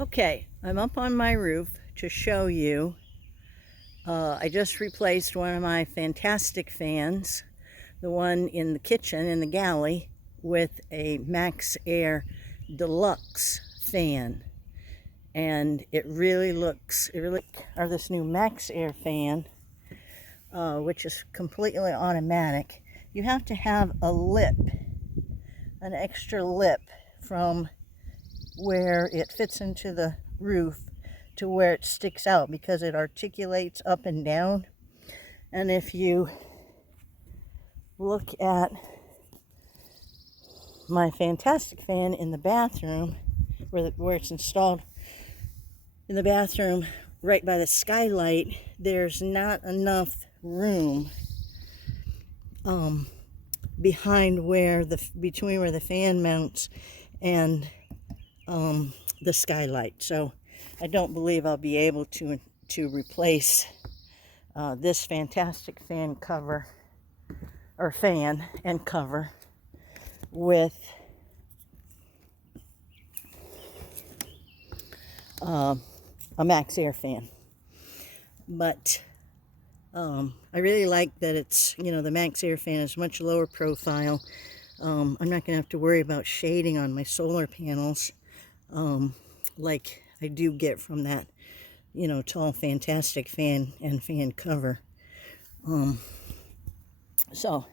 Okay, I'm up on my roof to show you. I just replaced one of my fantastic fans, the one in the kitchen in the galley, with a MaxxAir Deluxe fan. And it really looks, or this new MaxxAir fan, which is completely automatic. You have to have a lip, an extra lip from where it fits into the roof to where it sticks out, because it articulates up and down. And if you look at my fantastic fan in the bathroom, where it's installed in the bathroom right by the skylight, there's not enough room behind between where the fan mounts and the skylight. So I don't believe I'll be able to replace this fantastic fan cover, or fan and cover, with a MaxxAir fan. But I really like that it's, the MaxxAir fan is much lower profile. I'm not going to have to worry about shading on my solar panels like I do get from that, tall fantastic fan and fan cover. So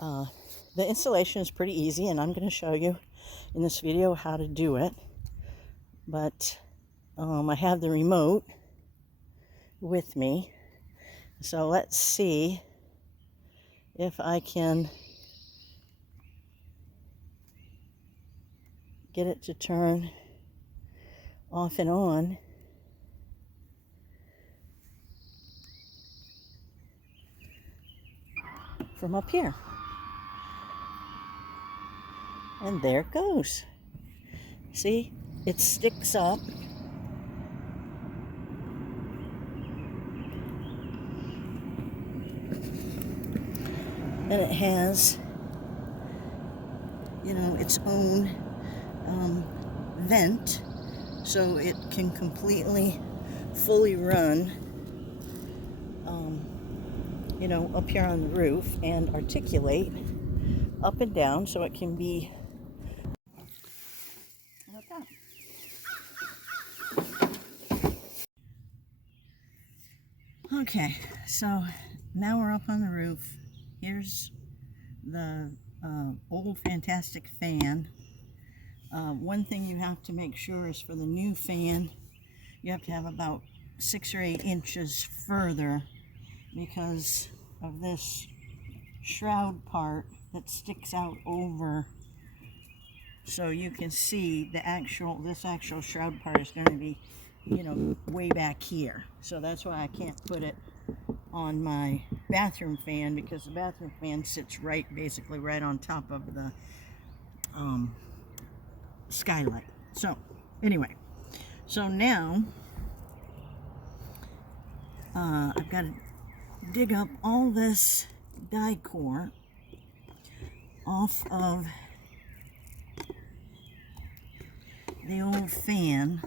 the installation is pretty easy, and I'm going to show you in this video how to do it. But I have the remote with me, so let's see if I can get it to turn off and on. From up here. And there it goes. See, it sticks up. And it has, its own vent, so it can fully run up here on the roof and articulate up and down, so it can be like that. Okay, so now we're up on the roof. Here's the old fantastic fan. One thing you have to make sure is, for the new fan, you have to have about 6 or 8 inches further, because of this shroud part that sticks out over, so you can see this actual shroud part is going to be way back here. So that's why I can't put it on my bathroom fan, because the bathroom fan sits basically right on top of the skylight. So anyway, so now I've got to dig up all this die core off of the old fan,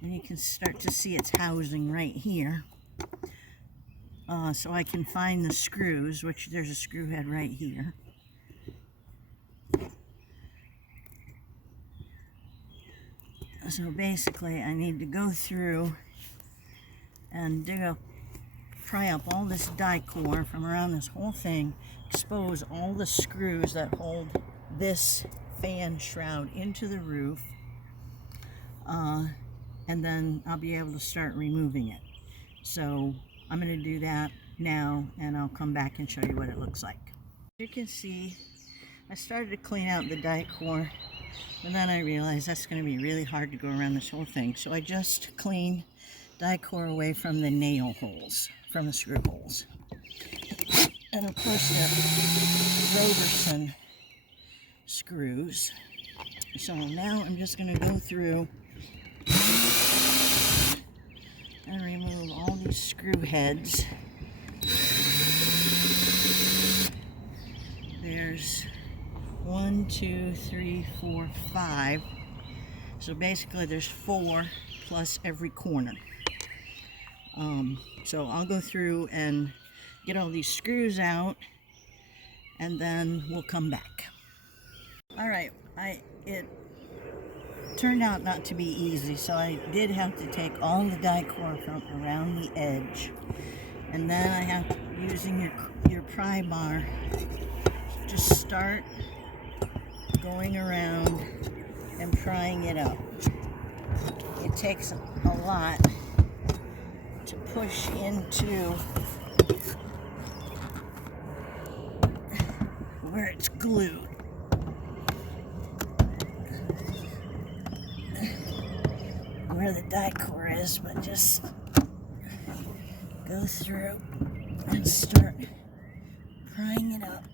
and you can start to see its housing right here. So I can find the screws, which there's a screw head right here. So basically I need to go through and pry up all this die core from around this whole thing, expose all the screws that hold this fan shroud into the roof, and then I'll be able to start removing it. So I'm going to do that now, and I'll come back and show you what it looks like. You can see I started to clean out the die core, and then I realized that's going to be really hard to go around this whole thing. So I just cleaned die core away from the nail holes, from the screw holes. And of course they're Robertson screws. So now I'm just going to go through and remove all these screw heads. There's 1, 2, 3, 4, 5 So basically there's 4 plus every corner. So I'll go through and get all these screws out, and then we'll come back. All right, it turned out not to be easy, so I did have to take all the die core from around the edge, and then I have to, using your pry bar, just start going around and prying it up. It takes a lot to push into where it's glued. Where the die core is, but just go through and start prying it up.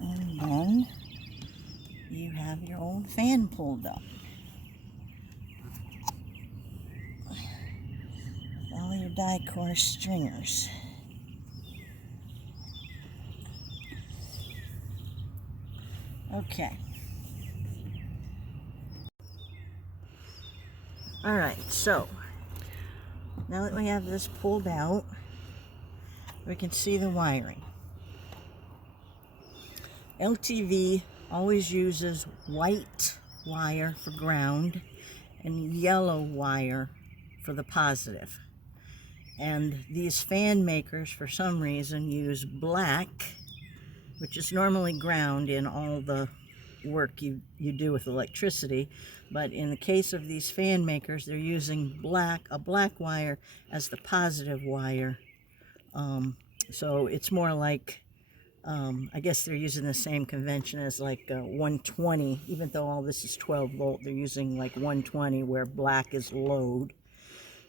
And then you have your old fan pulled up. With all your die core stringers. Okay. Alright, so now that we have this pulled out, we can see the wiring. LTV always uses white wire for ground and yellow wire for the positive. And these fan makers, for some reason, use black, which is normally ground in all the work you do with electricity. But in the case of these fan makers, they're using a black wire as the positive wire. So it's more like, I guess they're using the same convention as like 120, even though all this is 12 volt, they're using like 120 where black is load.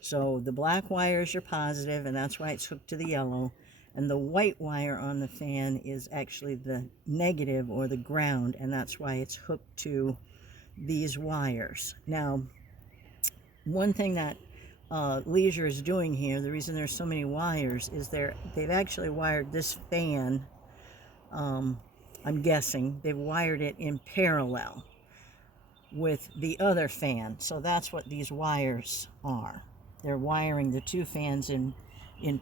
So the black wire is your positive, and that's why it's hooked to the yellow. And the white wire on the fan is actually the negative or the ground, and that's why it's hooked to these wires. Now, one thing that Leisure is doing here, the reason there's so many wires, is they've actually wired this fan, I'm guessing, they've wired it in parallel with the other fan. So that's what these wires are. They're wiring the 2 fans in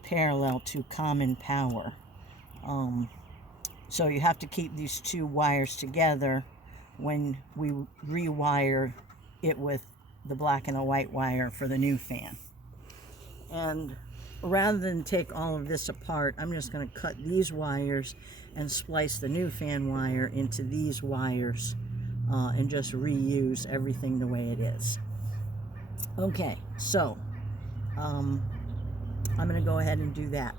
parallel to common power. So you have to keep these 2 wires together when we rewire it with the black and the white wire for the new fan. And rather than take all of this apart, I'm just going to cut these wires and splice the new fan wire into these wires and just reuse everything the way it is. Okay, so I'm going to go ahead and do that.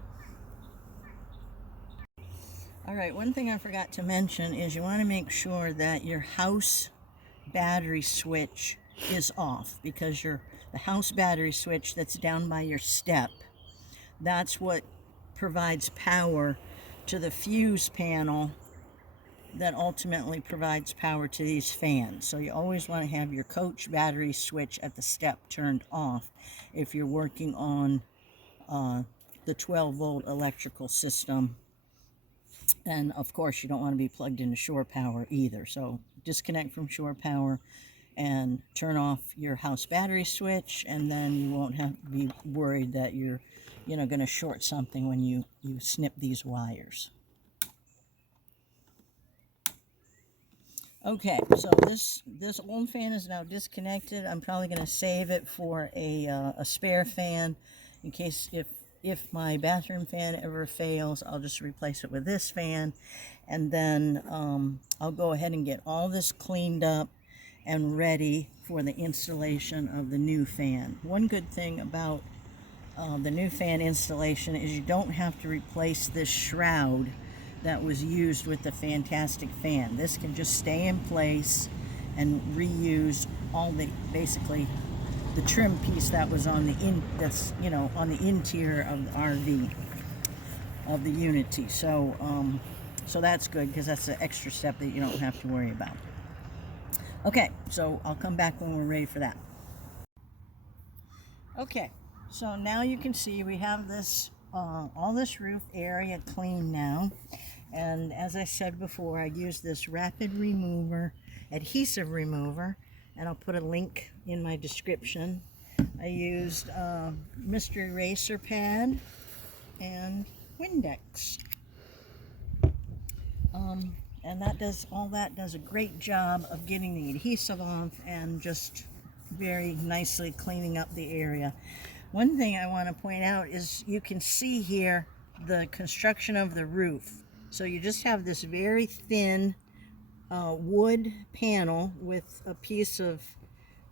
All right, one thing I forgot to mention is you want to make sure that your house battery switch is off, because the house battery switch that's down by your step, that's what provides power to the fuse panel that ultimately provides power to these fans. So you always want to have your coach battery switch at the step turned off if you're working on the 12 volt electrical system. And of course you don't want to be plugged into shore power either. So disconnect from shore power and turn off your house battery switch, and then you won't have to be worried that you're going to short something when you snip these wires. Okay, so this old fan is now disconnected. I'm probably going to save it for a spare fan in case if my bathroom fan ever fails. I'll just replace it with this fan, and then I'll go ahead and get all this cleaned up and ready for the installation of the new fan. One good thing about the new fan installation is you don't have to replace this shroud that was used with the Fantastic fan. This can just stay in place and reuse all basically the trim piece that was on on the interior of the RV of the Unity. So so that's good, because that's an extra step that you don't have to worry about. Okay, so I'll come back when we're ready for that. Okay, so now you can see we have this all this roof area clean now. And as I said before, I use this rapid remover, adhesive remover, and I'll put a link in my description. I used Mr. Eraser pad and Windex. And that does a great job of getting the adhesive off and just very nicely cleaning up the area. One thing I want to point out is you can see here the construction of the roof. So you just have this very thin wood panel with a piece of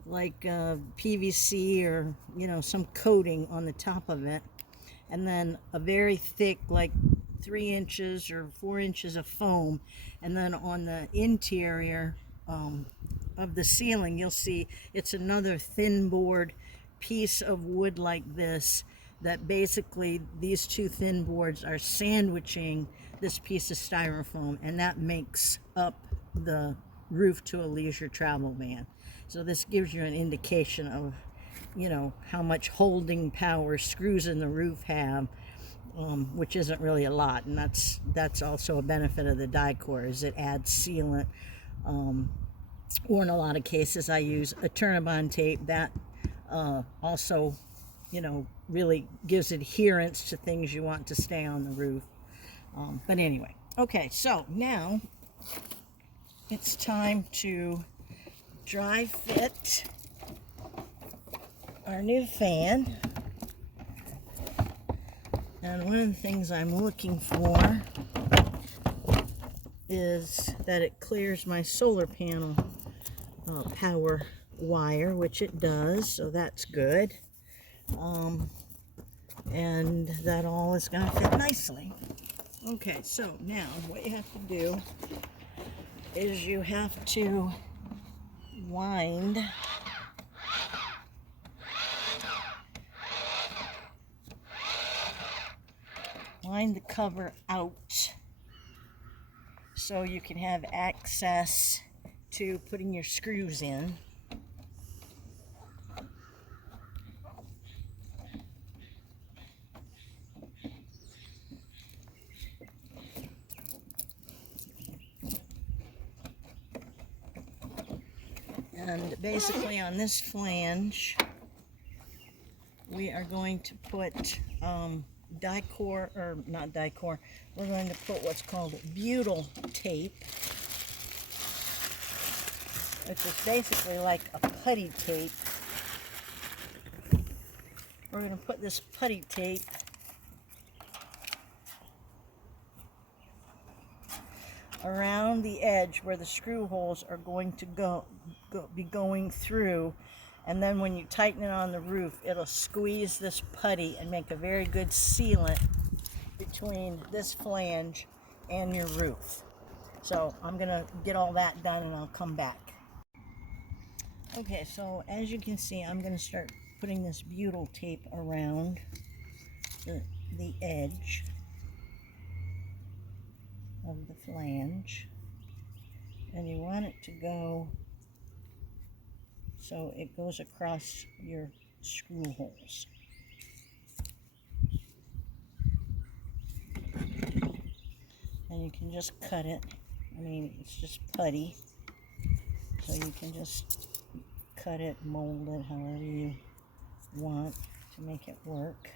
like PVC or some coating on the top of it, and then a very thick, like 3 inches or 4 inches of foam, and then on the interior of the ceiling you'll see it's another thin board piece of wood like this, that basically these two thin boards are sandwiching this piece of styrofoam, and that makes up the roof to a leisure travel van. So this gives you an indication of how much holding power screws in the roof have, which isn't really a lot, and that's also a benefit of the die-core, is it adds sealant, or in a lot of cases I use a Turnabond tape that also really gives adherence to things you want to stay on the roof. But anyway, okay, so now it's time to dry fit our new fan. And one of the things I'm looking for is that it clears my solar panel power wire, which it does, so that's good. And that all is going to fit nicely. Okay, so now what you have to do is you have to wind the cover out so you can have access to putting your screws in. And basically on this flange we are going to put die-core, or not die-core, we're going to put what's called butyl tape, which is basically like a putty tape. We're going to put this putty tape around the edge where the screw holes are going to be going through, and then when you tighten it on the roof, it'll squeeze this putty and make a very good sealant between this flange and your roof. So I'm gonna get all that done and I'll come back. Okay, so as you can see, I'm gonna start putting this butyl tape around the edge of the flange, and you want it to go so it goes across your screw holes. And you can just cut it. I mean, it's just putty, so you can just cut it, mold it however you want to make it work.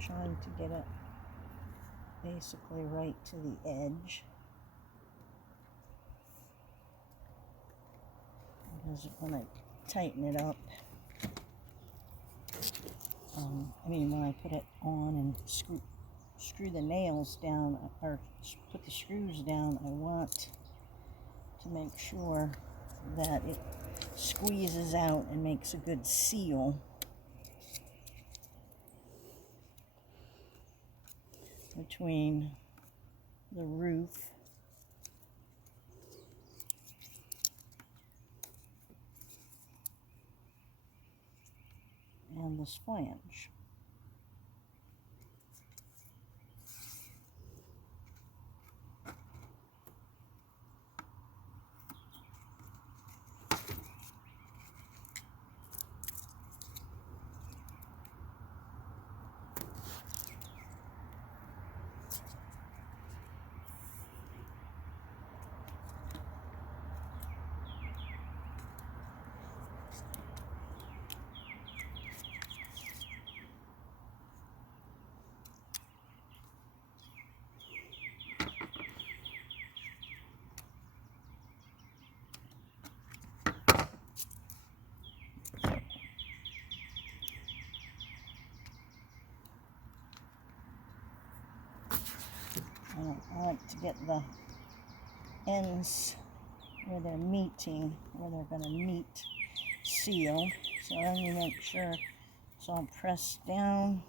Trying to get it basically right to the edge, because when I tighten it up when I put it on and screw the nails down, or put the screws down, I want to make sure that it squeezes out and makes a good seal between the roof and this flange. I like to get the ends where they're meeting, where they're going to meet, seal. So let me make sure it's all pressed down.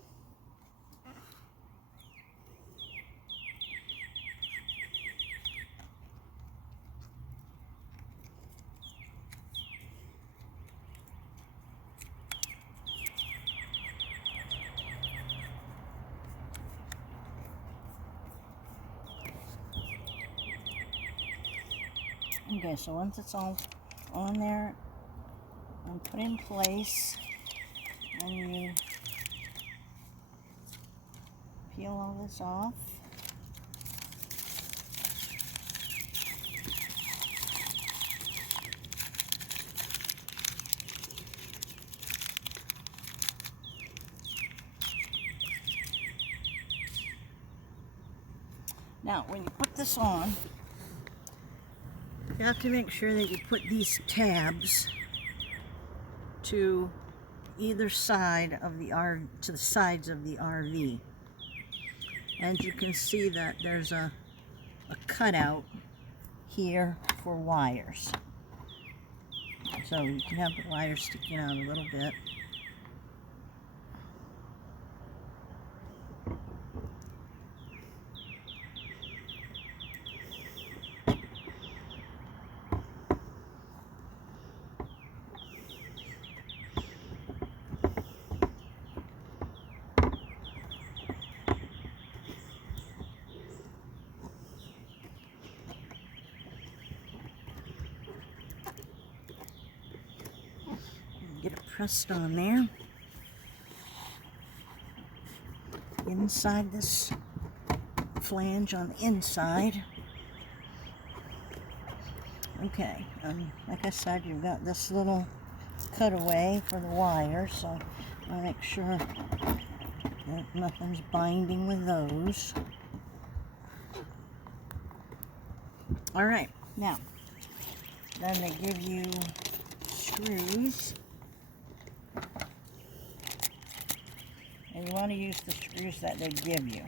Okay, so once it's all on there and put in place, then you peel all this off. Now, when you put this on, you have to make sure that you put these tabs to either side of the to the sides of the RV. And you can see that there's a cutout here for wires. So you can have the wires sticking out a little bit. Get it pressed on there. Inside this flange on the inside. Okay, like I said, you've got this little cutaway for the wires, so I'll make sure that nothing's binding with those. Alright, now, then they give you screws. And you want to use the screws that they give you.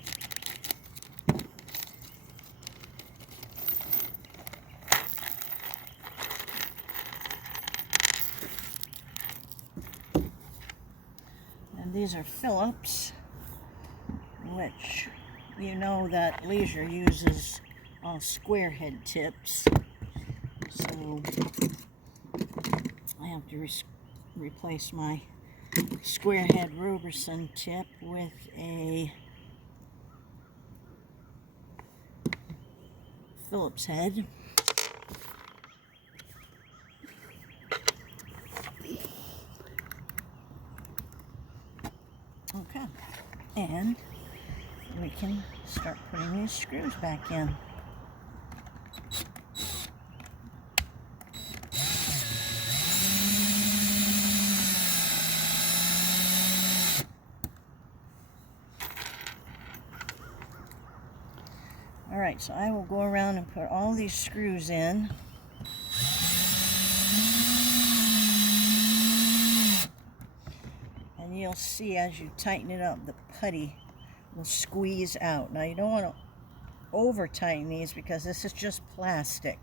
And these are Phillips, which you know that Leisure uses square head tips. So I have to replace my square head Roberson tip with a Phillips head. Okay, and we can start putting these screws back in. Alright, so I will go around and put all these screws in. And you'll see as you tighten it up, the putty will squeeze out. Now you don't want to over tighten these because this is just plastic.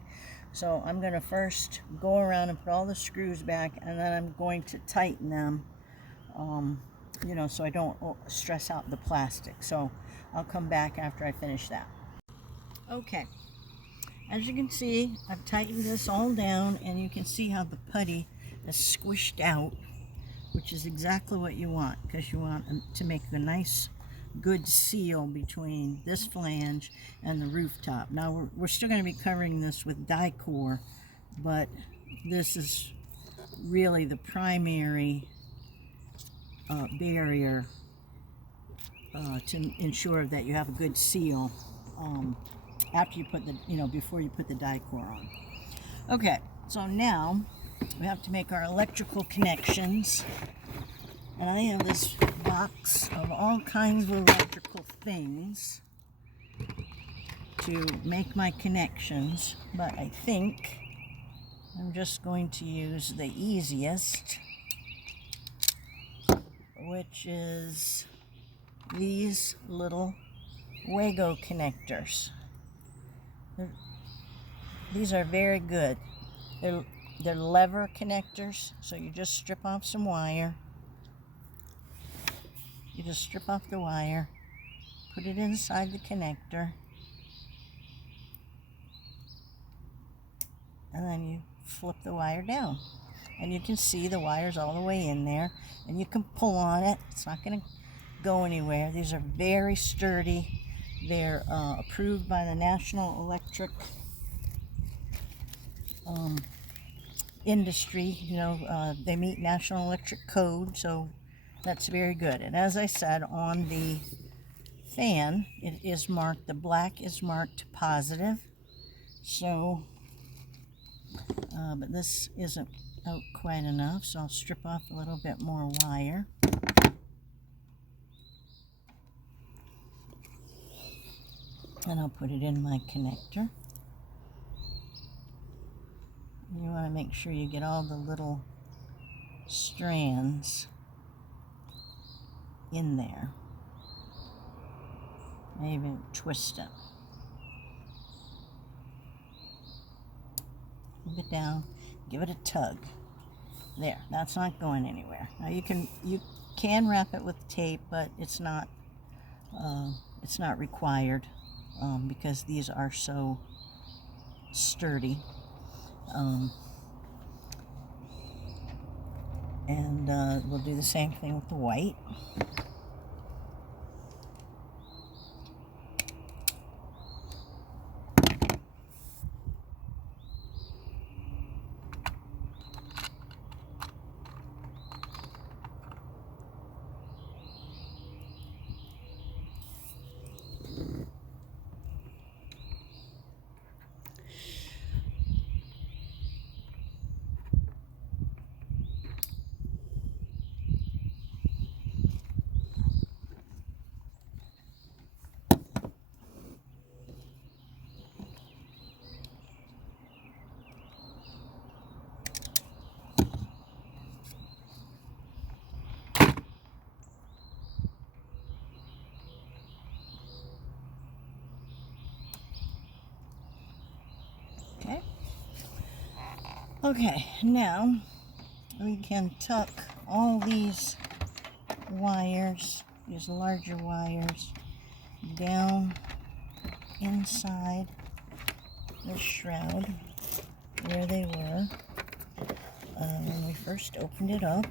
So I'm going to first go around and put all the screws back, and then I'm going to tighten them, you know, so I don't stress out the plastic. So I'll come back after I finish that. Okay, as you can see, I've tightened this all down, and you can see how the putty is squished out, which is exactly what you want, because you want to make a nice good seal between this flange and the rooftop. Now we're still going to be covering this with die core, but this is really the primary barrier to ensure that you have a good seal after you put the, you know, before you put the die core on. Okay, so now we have to make our electrical connections, and I have this box of all kinds of electrical things to make my connections, but I think I'm just going to use the easiest, which is these little Wago connectors. These are very good. They're lever connectors, so you just strip off some wire. You just strip off the wire, put it inside the connector, and then you flip the wire down. And you can see the wire's all the way in there, and you can pull on it. It's not going to go anywhere. These are very sturdy. They're approved by the National Electric industry. You know, they meet National Electric Code, so that's very good. And as I said, on the fan, it is marked, the black is marked positive. So, but this isn't out quite enough, so I'll strip off a little bit more wire. And I'll put it in my connector. You want to make sure you get all the little strands in there. Maybe twist it. Flip it down, give it a tug. There, that's not going anywhere. Now you can wrap it with tape, but it's not required because these are so sturdy. And we'll do the same thing with the white. Okay, now we can tuck all these wires, these larger wires, down inside the shroud where they were when we first opened it up.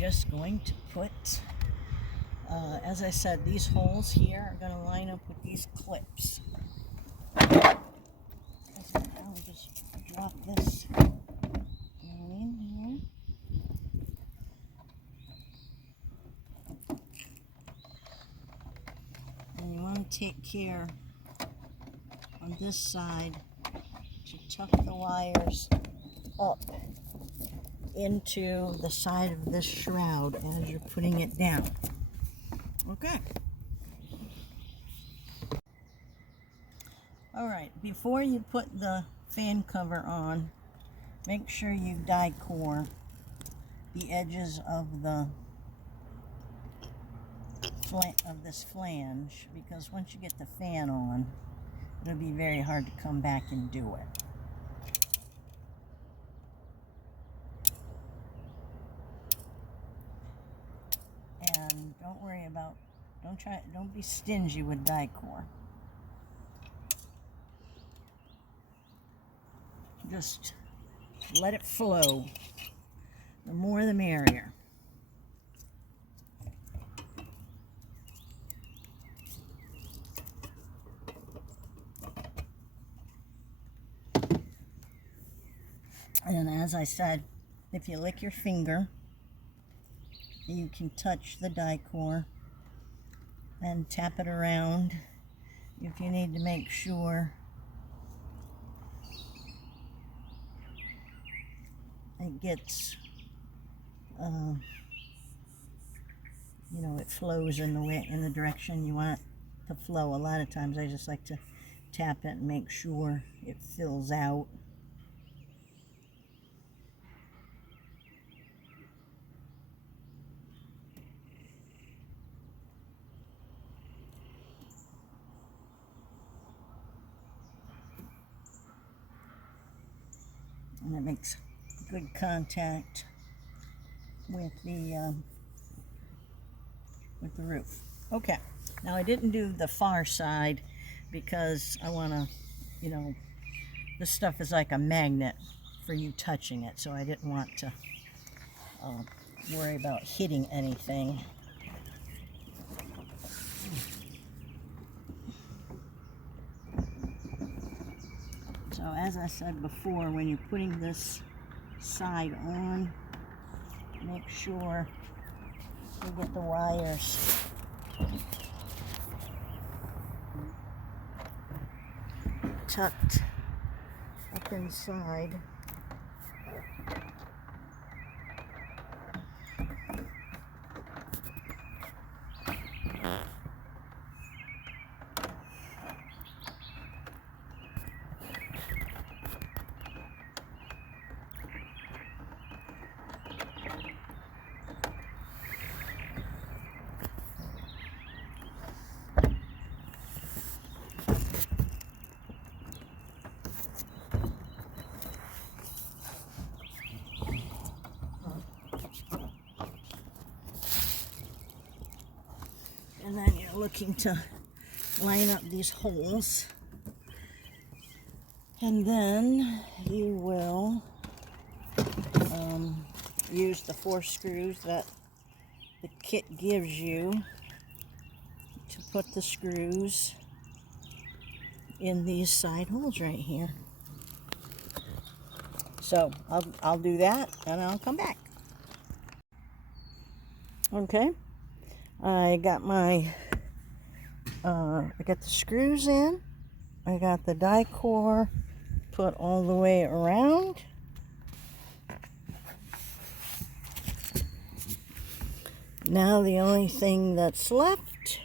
just going to put, as I said, these holes here are going to line up with these clips. So I'll just drop this in here. And you want to take care on this side to tuck the wires up into the side of this shroud as you're putting it down. Okay. Alright, before you put the fan cover on, make sure you die core the edges of this flange, because once you get the fan on, it'll be very hard to come back and do it. And don't worry about, don't be stingy with die core. Just let it flow. The more the merrier. And as I said, if you lick your finger, you can touch the die core and tap it around if you need to make sure it gets, you know, it flows in the direction you want it to flow. A lot of times I just like to tap it and make sure it fills out. And it makes good contact with the roof. Okay, now I didn't do the far side because I want to, you know, this stuff is like a magnet for you touching it, so I didn't want to worry about hitting anything. So as I said before, when you're putting this side on, make sure you get the wires tucked up inside. And then you're looking to line up these holes. And then you will use the 4 screws that the kit gives you to put the screws in these side holes right here. So I'll do that and I'll come back. Okay. I got my, I got the screws in, I got the die core put all the way around. Now the only thing that's left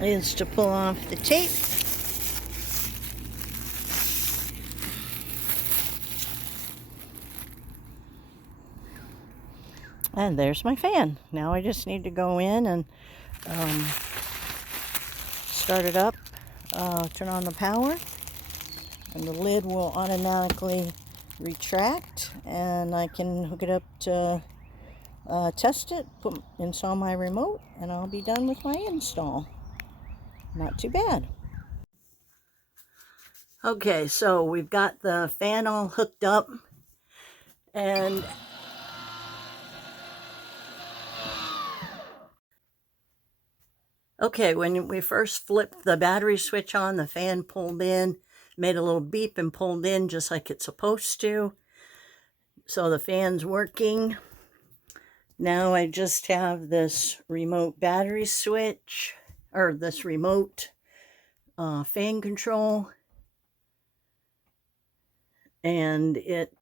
is to pull off the tape. And there's my fan. Now I just need to go in and start it up, turn on the power, and the lid will automatically retract, and I can hook it up to test it, install my remote, and I'll be done with my install. Not too bad. Okay, so we've got the fan all hooked up, and okay, when we first flipped the battery switch on, the fan pulled in, made a little beep and pulled in just like it's supposed to. So the fan's working. Now I just have this remote battery switch, or this remote fan control, and it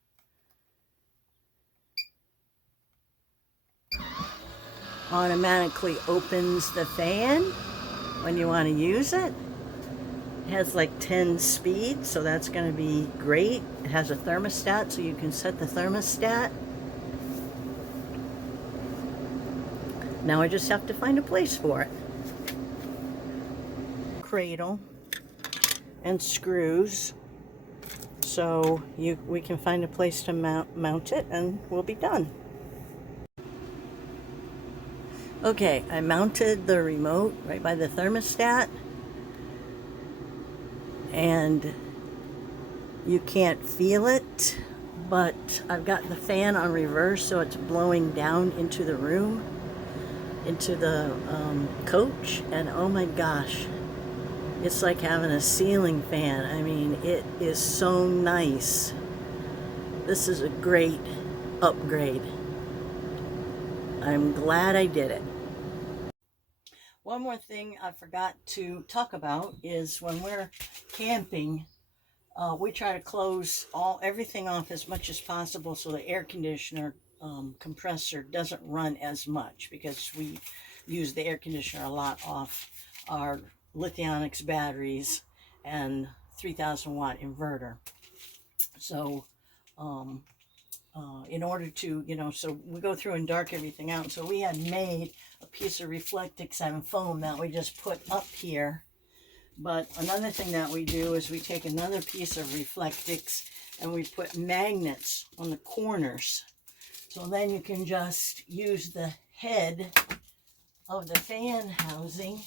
automatically opens the fan when you want to use it. It has like 10 speeds, so that's going to be great. It has a thermostat, so you can set the thermostat. Now I just have to find a place for it. Cradle and screws, so we can find a place to mount it, and we'll be done. Okay, I mounted the remote right by the thermostat, and you can't feel it, but I've got the fan on reverse, so it's blowing down into the room, into the coach, and oh my gosh, it's like having a ceiling fan. I mean, it is so nice. This is a great upgrade. I'm glad I did it. One more thing I forgot to talk about is when we're camping, we try to close everything off as much as possible so the air conditioner compressor doesn't run as much, because we use the air conditioner a lot off our Lithionics batteries and 3,000 watt inverter. So in order to, so we go through and dark everything out. So we had made a piece of Reflectix and foam that we just put up here. But another thing that we do is we take another piece of Reflectix and we put magnets on the corners. So then you can just use the head of the fan housing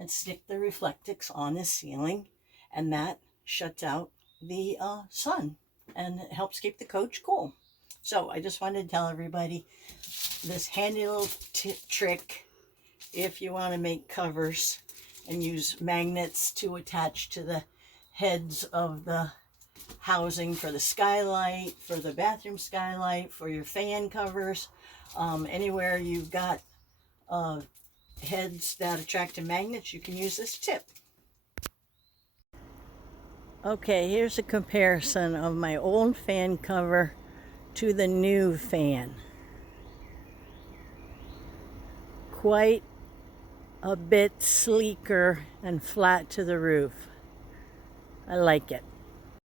and stick the Reflectix on the ceiling, and that shuts out the sun and it helps keep the coach cool. So I just wanted to tell everybody this handy little trick if you want to make covers and use magnets to attach to the heads of the housing for the skylight, for the bathroom skylight, for your fan covers, anywhere you've got heads that attract to magnets, you can use this tip. Okay, here's a comparison of my old fan cover to the new fan. Quite a bit sleeker and flat to the roof. I like it.